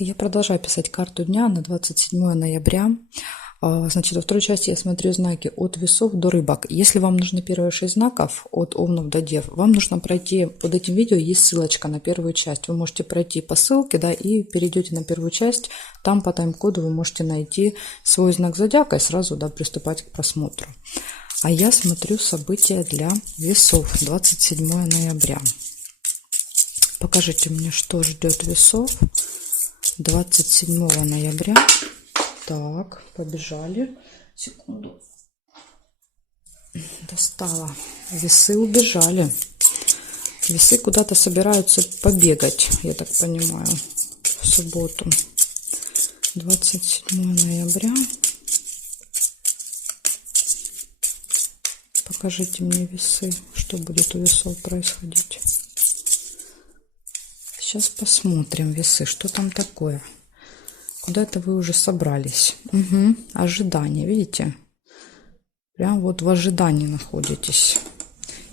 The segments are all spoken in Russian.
Я продолжаю писать карту дня на 27 ноября. Значит, во второй части я смотрю знаки от весов до рыбок. Если вам нужны первые 6 знаков от овнов до дев, вам нужно пройти, под этим видео есть ссылочка на первую часть. Вы можете пройти по ссылке, да, и перейдете на первую часть. Там по тайм-коду вы можете найти свой знак зодиака и сразу, да, приступать к просмотру. А я смотрю события для весов 27 ноября. Покажите мне, что ждет весов 27 ноября. Так, побежали. Секунду. Достала. Весы убежали. Весы куда-то собираются побегать, я так понимаю, в субботу. 27 ноября. Покажите мне весы, что будет у весов происходить. Сейчас посмотрим весы, что там такое. Куда-то вы уже собрались. Угу. Ожидание, видите? Прям вот в ожидании находитесь.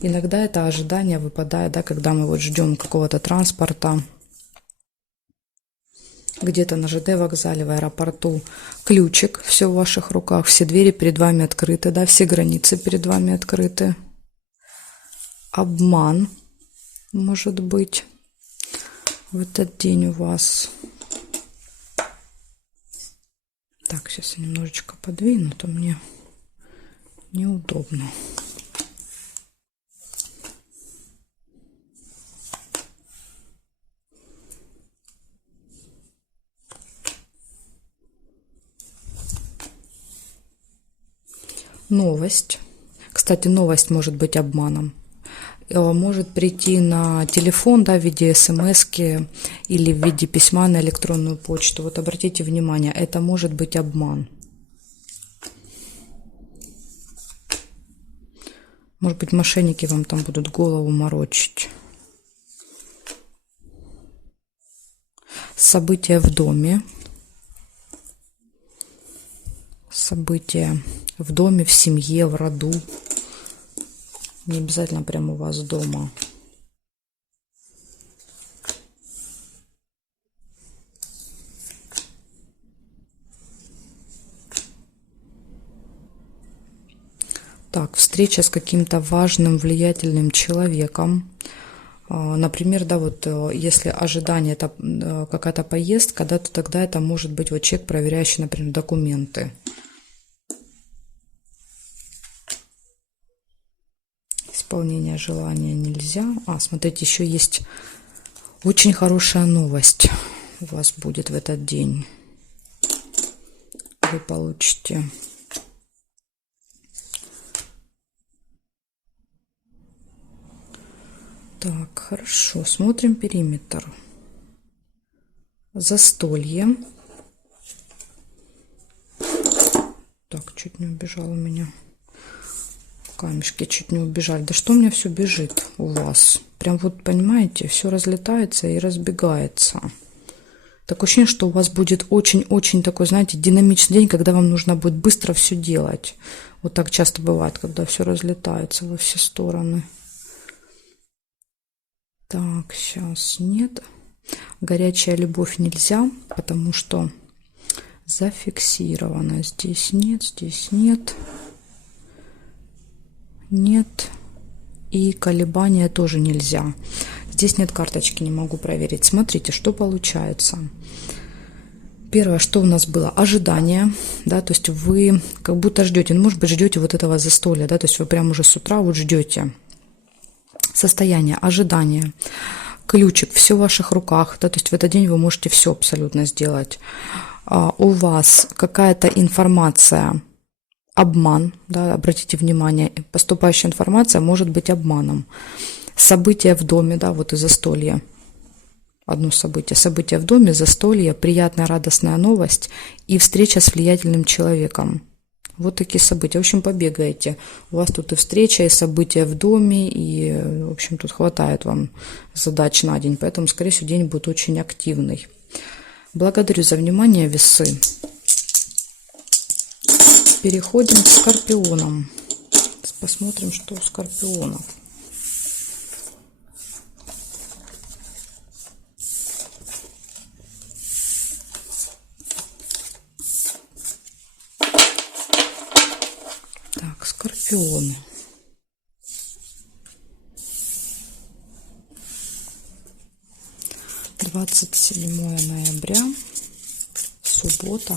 Иногда это ожидание выпадает, да, когда мы вот ждем какого-то транспорта. Где-то на ЖД вокзале, в аэропорту. Ключик, все в ваших руках. Все двери перед вами открыты, да, все границы перед вами открыты. Обман, может быть, в этот день у вас. Так, сейчас я немножечко подвину, то мне неудобно. Новость. Кстати, новость может быть обманом. Может прийти на телефон, да, в виде смс-ки или в виде письма на электронную почту. Вот обратите внимание, это может быть обман. Может быть, мошенники вам там будут голову морочить. События в доме. События в доме, в семье, в роду. Не обязательно прямо у вас дома. Так, встреча с каким-то важным, влиятельным человеком. Например, да, вот если ожидание это какая-то поездка, да, то тогда это может быть вот человек, проверяющий, например, документы. Исполнение желания нельзя. Смотрите, еще есть очень хорошая новость у вас будет в этот день. Вы получите так, хорошо, смотрим периметр. Застолье. Так, чуть не убежал у меня. Камешки чуть не убежали. Да что у меня все бежит у вас? Прям вот, понимаете, все разлетается и разбегается. Такое ощущение, что у вас будет очень-очень такой, знаете, динамичный день, когда вам нужно будет быстро все делать. Вот так часто бывает, когда все разлетается во все стороны. Так, сейчас нет. Горячая любовь нельзя, потому что зафиксировано. Здесь нет, здесь нет. Нет. И колебания тоже нельзя. Здесь нет карточки, не могу проверить. Смотрите, что получается. Первое, что у нас было? Ожидание. Да, то есть вы как будто ждете. Ну, может быть, ждете вот этого застолья. Да, то есть вы прямо уже с утра вот ждете. Состояние, ожидание. Ключик, все в ваших руках. Да, то есть в этот день вы можете все абсолютно сделать. У вас какая-то информация. Обман, да, обратите внимание, поступающая информация может быть обманом. События в доме, да, вот и застолье. Одно событие. Событие в доме, застолье, приятная, радостная новость и встреча с влиятельным человеком. Вот такие события. В общем, побегаете. У вас тут и встреча, и события в доме, и, в общем, тут хватает вам задач на день. Поэтому, скорее всего, день будет очень активный. Благодарю за внимание, весы. Переходим к скорпионам. Посмотрим, что у скорпионов. Скорпион. Двадцать 27 ноября, суббота.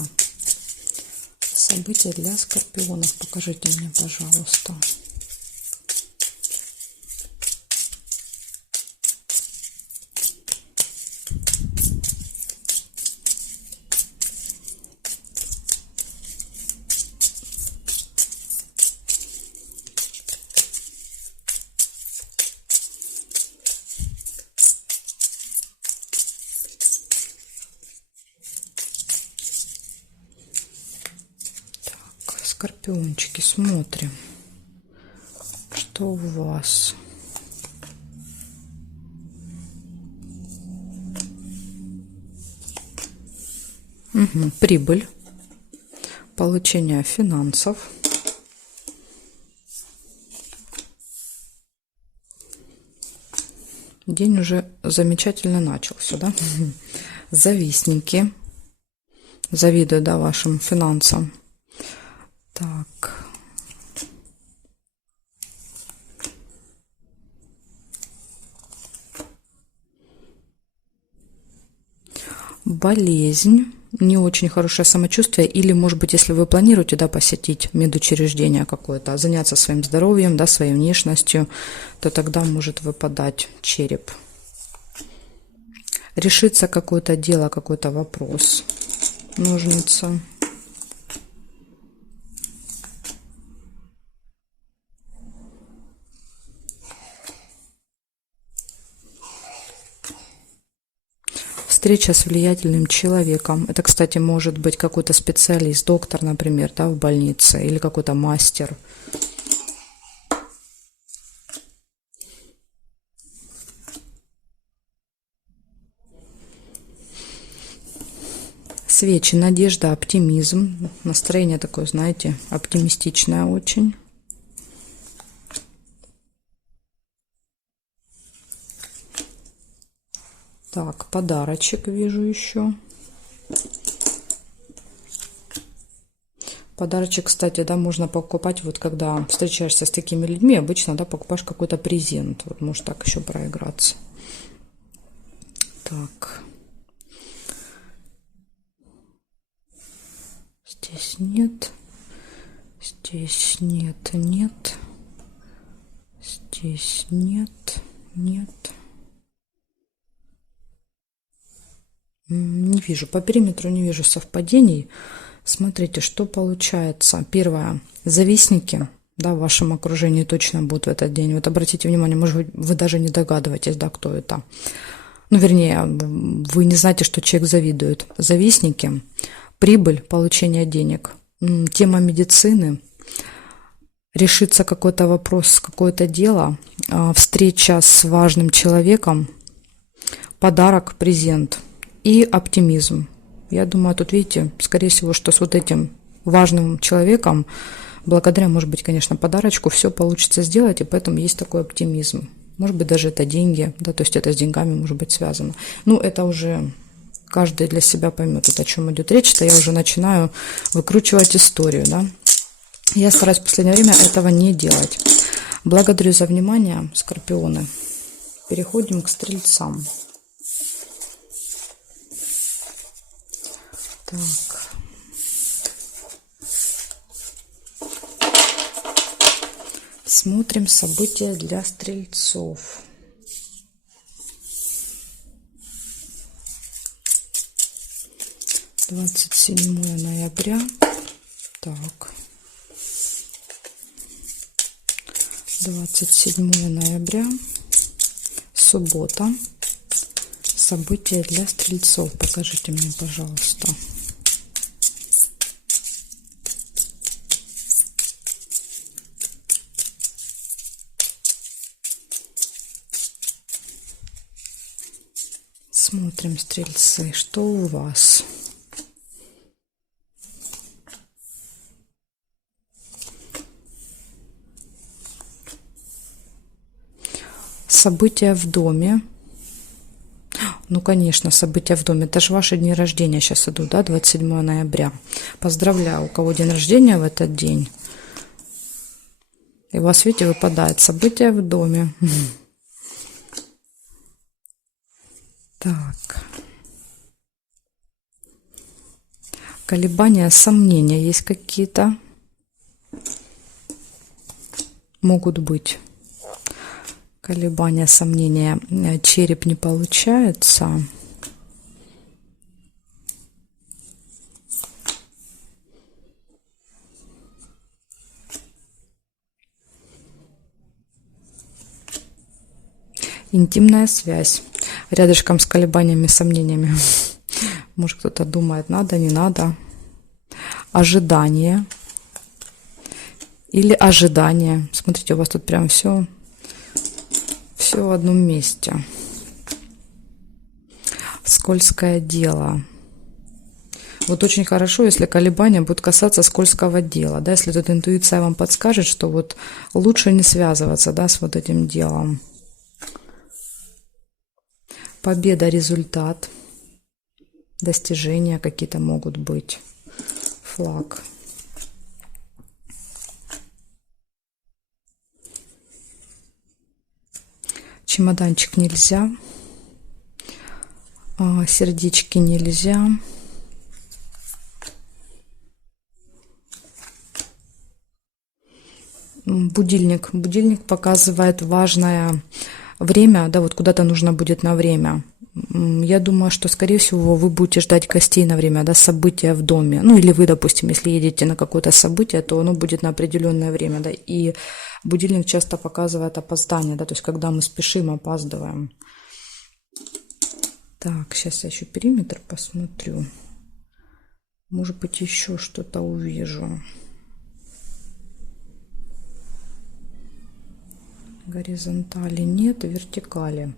События для скорпионов. Покажите мне, пожалуйста. Скорпиончики, смотрим, что у вас. Прибыль, получение финансов, день уже замечательно начался, да? Завистники, завидую, да, вашим финансам. Так. Болезнь, не очень хорошее самочувствие, или, может быть, если вы планируете, да, посетить медучреждение какое-то, заняться своим здоровьем, да, своей внешностью, то тогда может выпадать череп. Решится какое-то дело, какой-то вопрос, ножницы. Встреча с влиятельным человеком. Это, кстати, может быть какой-то специалист, доктор, например, да, в больнице, или какой-то мастер. Свечи, надежда, оптимизм. Настроение такое, знаете, оптимистичное очень. Так, подарочек вижу еще. Подарочек, кстати, да, можно покупать, вот когда встречаешься с такими людьми, обычно, да, покупаешь какой-то презент. Вот может так еще проиграться. Так. Здесь нет. Здесь нет, нет. Здесь нет, нет. Не вижу, по периметру не вижу совпадений. Смотрите, что получается. Первое, завистники, да, в вашем окружении точно будут в этот день. Вот обратите внимание, может быть, вы даже не догадываетесь, да, кто это. Ну, вернее, вы не знаете, что человек завидует. Завистники, прибыль, получение денег, тема медицины, решится какой-то вопрос, какое-то дело, встреча с важным человеком, подарок, презент. И оптимизм. Я думаю, тут видите, скорее всего, что с вот этим важным человеком, благодаря, может быть, конечно, подарочку, все получится сделать, и поэтому есть такой оптимизм. Может быть, даже это деньги, да, то есть это с деньгами может быть связано. Ну, это уже каждый для себя поймет, вот о чем идет речь, то я уже начинаю выкручивать историю, да. Я стараюсь в последнее время этого не делать. Благодарю за внимание, скорпионы. Переходим к стрельцам. Так. Смотрим события для стрельцов. Двадцать 27 ноября. Так. 27 ноября. Суббота. События для стрельцов. Покажите мне, пожалуйста. Смотрим, стрельцы, что у вас? События в доме. Ну, конечно, события в доме. Это же ваши дни рождения сейчас идут, да, 27 ноября. Поздравляю, у кого день рождения в этот день. И у вас, видите, выпадает события в доме. Так. Колебания, сомнения есть какие-то. Могут быть. Колебания, сомнения. Череп не получается. Интимная связь. Рядышком с колебаниями, сомнениями. Может, кто-то думает, надо, не надо. Ожидание. Или ожидание. Смотрите, у вас тут прям все в одном месте. Скользкое дело. Вот очень хорошо, если колебания будут касаться скользкого дела. Да, если тут интуиция вам подскажет, что вот лучше не связываться, да, с вот этим делом. Победа, результат. Достижения какие-то могут быть. Флаг. Чемоданчик нельзя. Сердечки нельзя. Будильник. Будильник показывает важное время, да, вот куда-то нужно будет на время. Я думаю, что, скорее всего, вы будете ждать гостей на время, да, события в доме. Ну, или вы, допустим, если едете на какое-то событие, то оно будет на определенное время, да. И будильник часто показывает опоздание, да, то есть когда мы спешим, опаздываем. Так, сейчас я еще периметр посмотрю. Может быть, еще что-то увижу. Горизонтали нет, вертикали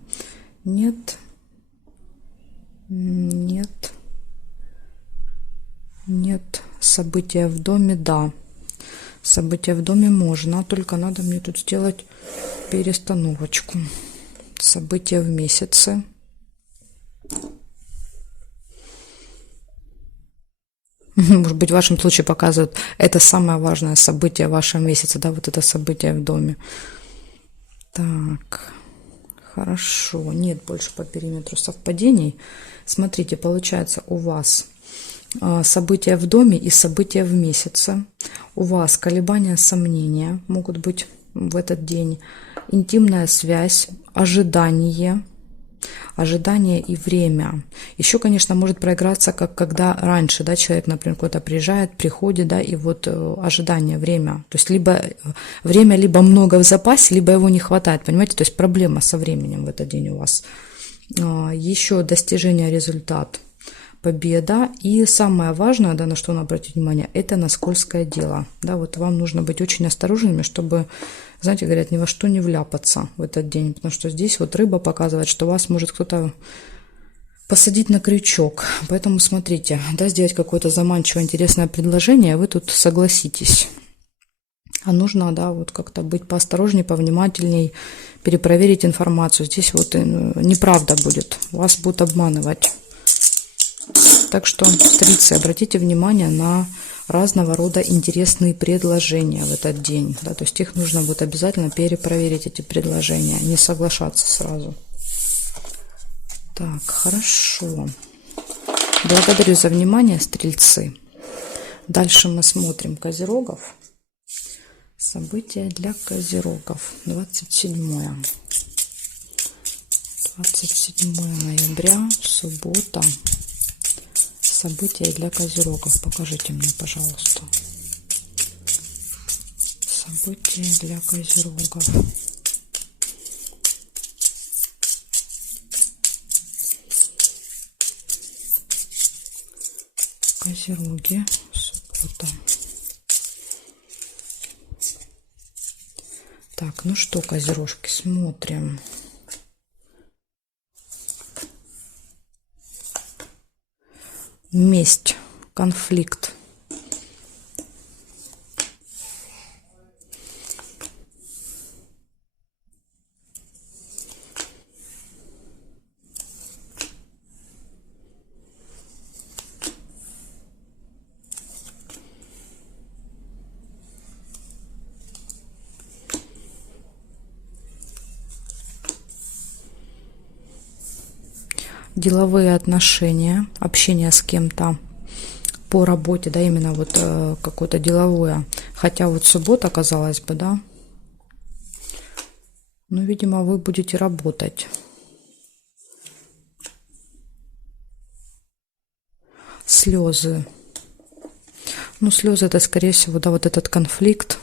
нет. Нет. Нет. События в доме, да. События в доме можно, только надо мне тут сделать перестановочку. События в месяце. Может быть, в вашем случае показывают, это самое важное событие в вашем месяце, да, вот это событие в доме. Так, хорошо, нет больше по периметру совпадений. Смотрите, получается у вас события в доме и события в месяце. У вас колебания, сомнения могут быть в этот день. Интимная связь, ожидание и время. Еще, конечно, может проиграться, как когда раньше, да, человек, например, куда-то приезжает, приходит, да, и вот ожидание, время. То есть либо время либо много в запасе, либо его не хватает, понимаете? То есть проблема со временем в этот день у вас. Еще достижение, результат, победа. И самое важное, да, на что надо обратить внимание, это на скользкое дело. Да, вот вам нужно быть очень осторожными, чтобы, знаете, говорят, ни во что не вляпаться в этот день. Потому что здесь вот рыба показывает, что вас может кто-то посадить на крючок. Поэтому смотрите, да, сделать какое-то заманчивое, интересное предложение, вы тут согласитесь. А нужно, да, вот как-то быть поосторожнее, повнимательней, перепроверить информацию. Здесь вот неправда будет, вас будут обманывать. Так что, стрельцы, обратите внимание на разного рода интересные предложения в этот день. Да, то есть их нужно будет обязательно перепроверить, эти предложения, не соглашаться сразу. Так, хорошо. Благодарю за внимание, стрельцы. Дальше мы смотрим козерогов. События для козерогов. 27 ноября, суббота. События для козерогов. Покажите мне, пожалуйста. События для козерогов. Козероги, суббота. Так, ну что, козерожки, смотрим. Месть, конфликт. деловые отношения, общение с кем-то по работе, да, именно вот какое-то деловое. Хотя вот суббота, казалось бы, да. Но, видимо, вы будете работать. Слезы. Ну, слезы это, скорее всего, да, вот этот конфликт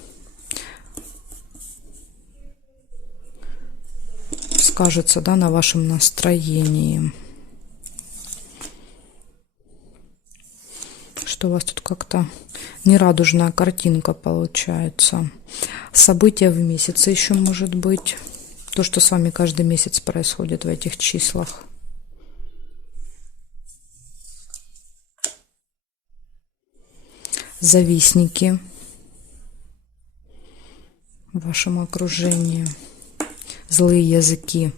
скажется, да, на вашем настроении. Что у вас тут как-то нерадужная картинка получается. События в месяце еще может быть. То, что с вами каждый месяц происходит в этих числах. Завистники в вашем окружении. Злые языки.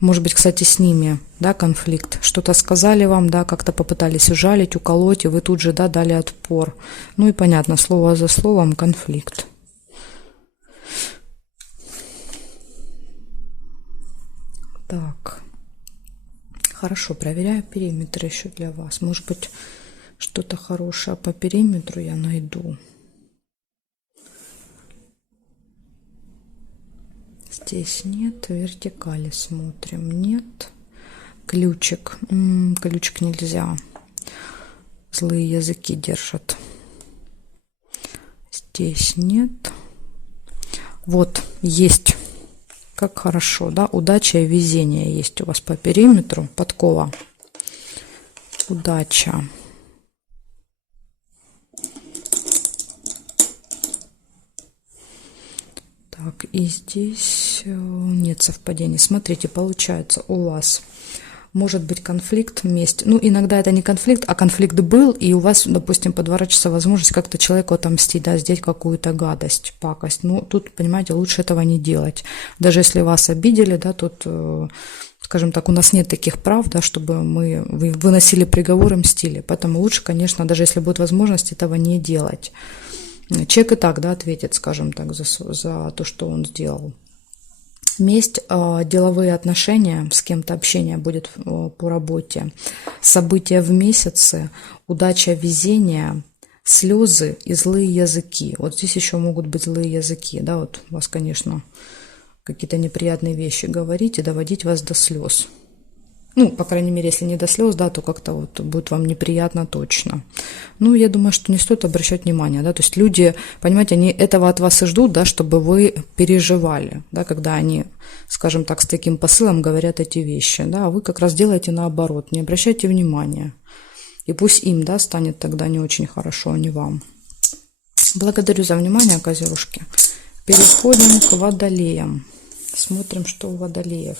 Может быть, кстати, с ними, да, конфликт. Что-то сказали вам, да, как-то попытались ужалить, уколоть, и вы тут же, да, дали отпор. Ну и понятно, слово за словом конфликт. Так. Хорошо, проверяю периметр еще для вас. Может быть, что-то хорошее по периметру я найду. Здесь нет. Вертикали смотрим. Нет. Ключик. Ключик нельзя. Злые языки держат. Здесь нет. Вот, есть. Как хорошо, да? Удача и везение есть у вас по периметру. Подкова. Удача. Так, и здесь нет совпадений. Смотрите, получается у вас может быть конфликт, месть. Ну, иногда это не конфликт, а конфликт был, и у вас, допустим, подворачивается возможность как-то человеку отомстить, да, сделать какую-то гадость, пакость. Ну, тут, понимаете, лучше этого не делать. Даже если вас обидели, да, тут, скажем так, у нас нет таких прав, да, чтобы мы выносили приговор и мстили. Поэтому лучше, конечно, даже если будет возможность, этого не делать. Человек и так, да, ответит, скажем так, за то, что он сделал. Месть, деловые отношения, с кем-то общение будет по работе, события в месяце, удача, везение, слезы и злые языки. Вот здесь еще могут быть злые языки, да, вот у вас, конечно, какие-то неприятные вещи говорить и доводить вас до слез. Ну, по крайней мере, если не до слез, да, то как-то вот будет вам неприятно точно. Ну, я думаю, что не стоит обращать внимание, да, то есть люди, понимаете, они этого от вас и ждут, да, чтобы вы переживали, да, когда они, скажем так, с таким посылом говорят эти вещи, да, а вы как раз делаете наоборот, не обращайте внимания. И пусть им, да, станет тогда не очень хорошо, а не вам. Благодарю за внимание, козерушки. Переходим к водолеям. Смотрим, что у водолеев.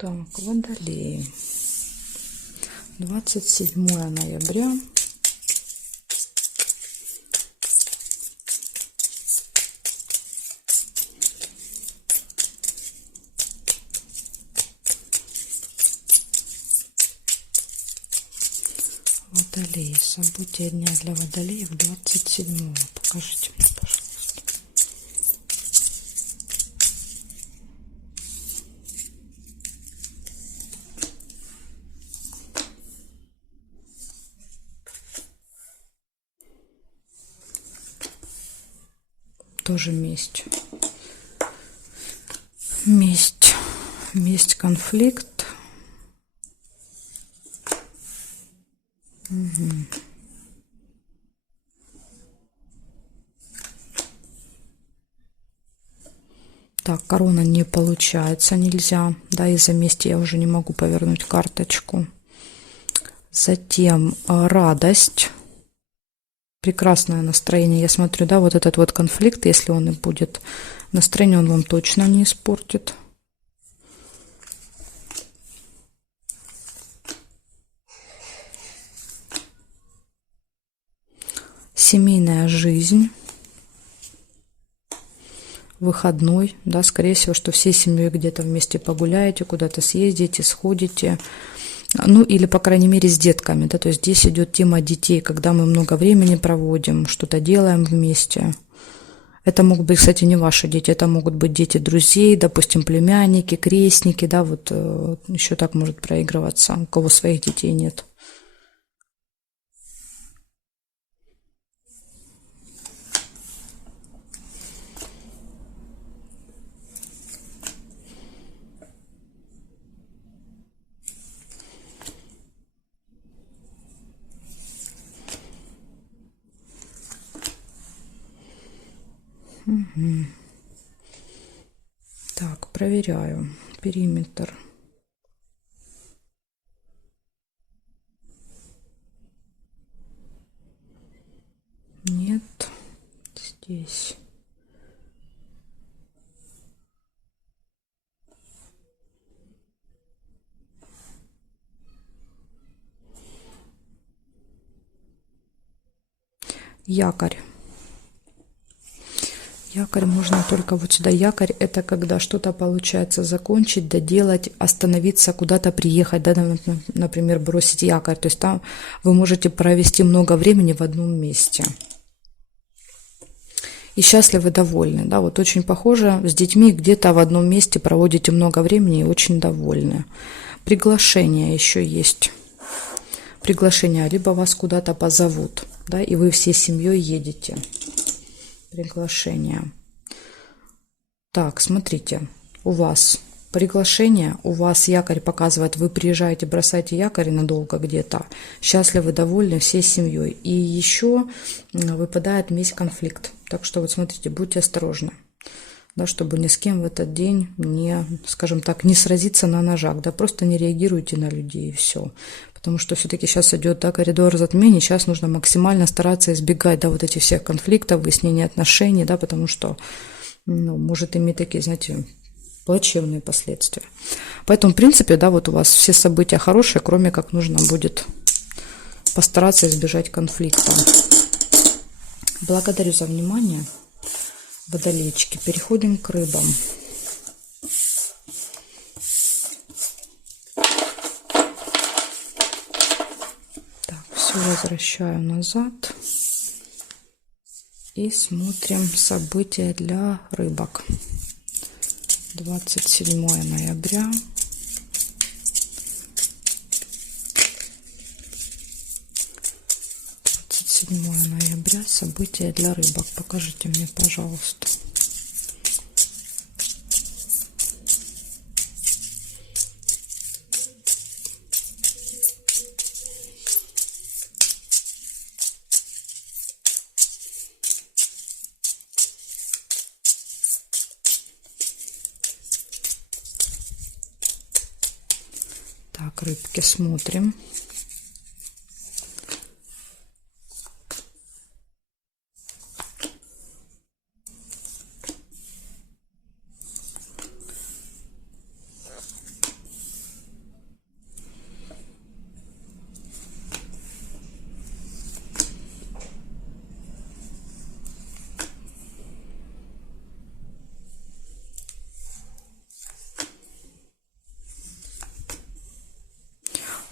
Так, водолеи. 27 ноября. Водолеи. События дня для водолеев 27-го. Покажите мне, пожалуйста. Тоже месть. Месть. Месть, конфликт. Угу. Так, корона не получается, нельзя. Да, из-за мести я уже не могу повернуть карточку. Затем радость. Прекрасное настроение. Я смотрю, да, вот этот вот конфликт, если он и будет, настроение он вам точно не испортит. Семейная жизнь. выходной, да, скорее всего, что всей семьей где-то вместе погуляете, куда-то съездите, сходите, ну или, по крайней мере, с детками, да, то есть здесь идет тема детей, когда мы много времени проводим, что-то делаем вместе. Это могут быть, кстати, не ваши дети, это могут быть дети друзей, допустим, племянники, крестники, да, вот еще так может проигрываться, у кого своих детей нет. Угу. Так, проверяю периметр. Нет, здесь. Якорь. Якорь можно только вот сюда. Якорь — это когда что-то получается закончить, доделать, остановиться, куда-то приехать, да, например, бросить якорь. То есть там вы можете провести много времени в одном месте. И счастливы, довольны. Да, вот очень похоже, с детьми где-то в одном месте проводите много времени и очень довольны. Приглашение еще есть. Приглашение, либо вас куда-то позовут, да, и вы всей семьей едете. Приглашение. Так, смотрите, у вас приглашение, у вас якорь показывает, вы приезжаете, бросаете якорь надолго где-то, счастливы, довольны всей семьей. И еще выпадает месть, конфликт. Так что вот смотрите, будьте осторожны, да, чтобы ни с кем в этот день не, скажем так, не сразиться на ножах, да, просто не реагируйте на людей и все. Потому что все-таки сейчас идет, да, коридор затмений, сейчас нужно максимально стараться избегать, да, вот этих всех конфликтов, выяснения отношений, да, потому что, ну, может иметь такие, знаете, плачевные последствия. Поэтому, в принципе, да, вот у вас все события хорошие, кроме как нужно будет постараться избежать конфликта. Благодарю за внимание, водолейчики. Переходим к рыбам. Так, все возвращаю назад. И смотрим события для рыбок. 27 ноября. 27 ноября. События для рыбок. Покажите мне, пожалуйста. Так, рыбки, смотрим.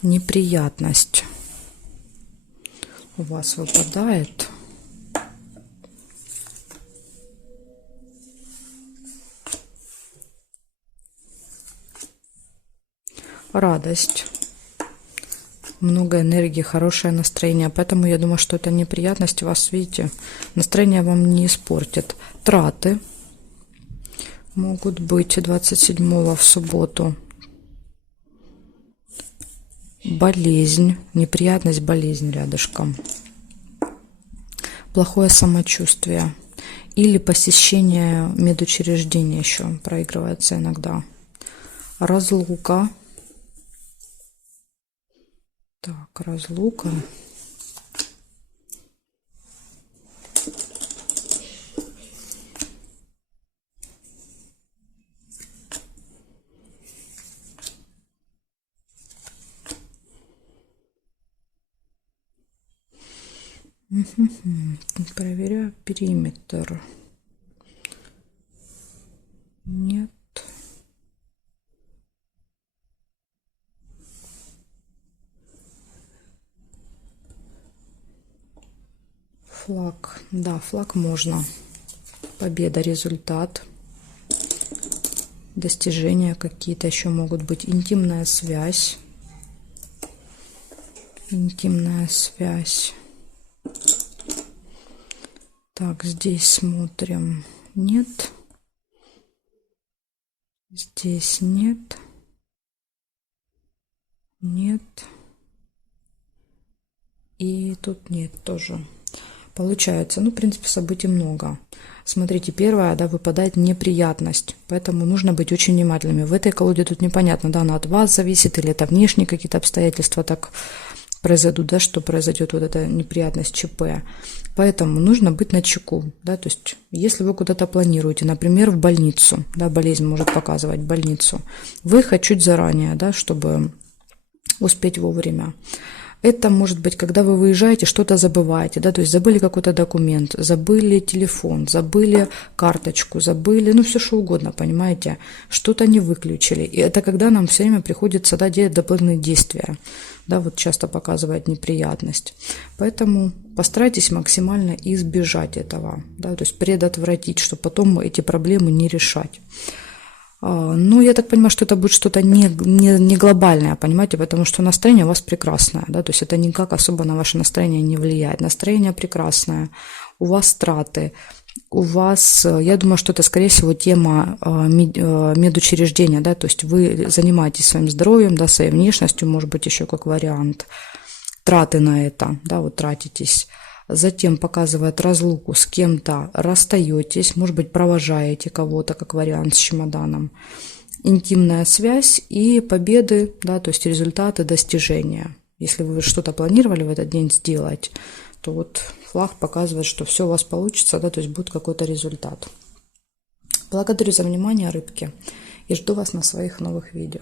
Неприятность у вас выпадает. Радость. Много энергии, хорошее настроение. Поэтому я думаю, что это неприятность вас, видите, настроение вам не испортит. Траты могут быть 27 в субботу. Болезнь, неприятность, болезнь рядышком. Плохое самочувствие. Или посещение медучреждения еще проигрывается иногда. Разлука. Так, разлука. Проверяю периметр. Флаг. Да, флаг можно. Победа, результат. Достижения какие-то еще могут быть. Интимная связь. Интимная связь. Так, здесь смотрим. Нет. Здесь нет. Нет. И тут нет тоже. Получается, ну, в принципе, событий много. Смотрите, первое, да, выпадает неприятность, поэтому нужно быть очень внимательными. В этой колоде тут непонятно, да, она от вас зависит, или это внешние какие-то обстоятельства так произойдут, да, что произойдет вот эта неприятность ЧП. Поэтому нужно быть начеку, да, то есть если вы куда-то планируете, например, в больницу, да, болезнь может показывать больницу, выехать чуть заранее, да, чтобы успеть вовремя. Это может быть, когда вы выезжаете, что-то забываете, да, то есть забыли какой-то документ, забыли телефон, забыли карточку, забыли, ну, все что угодно, понимаете, что-то не выключили. И это когда нам все время приходится, да, делать дополнительные действия, да, вот часто показывает неприятность. Поэтому постарайтесь максимально избежать этого, да, то есть предотвратить, чтобы потом эти проблемы не решать. Ну, я так понимаю, что это будет что-то не глобальное, понимаете, потому что настроение у вас прекрасное, да, то есть это никак особо на ваше настроение не влияет. Настроение прекрасное, у вас траты, у вас, я думаю, что это, скорее всего, тема медучреждения, да, то есть вы занимаетесь своим здоровьем, да, своей внешностью, может быть, еще как вариант, траты на это, да, вот тратитесь. Затем показывает разлуку, с кем-то расстаетесь, может быть, провожаете кого-то, как вариант с чемоданом. Интимная связь и победы, да, то есть результаты, достижения. Если вы что-то планировали в этот день сделать, то вот флаг показывает, что все у вас получится, да, то есть будет какой-то результат. Благодарю за внимание, рыбки, и жду вас на своих новых видео.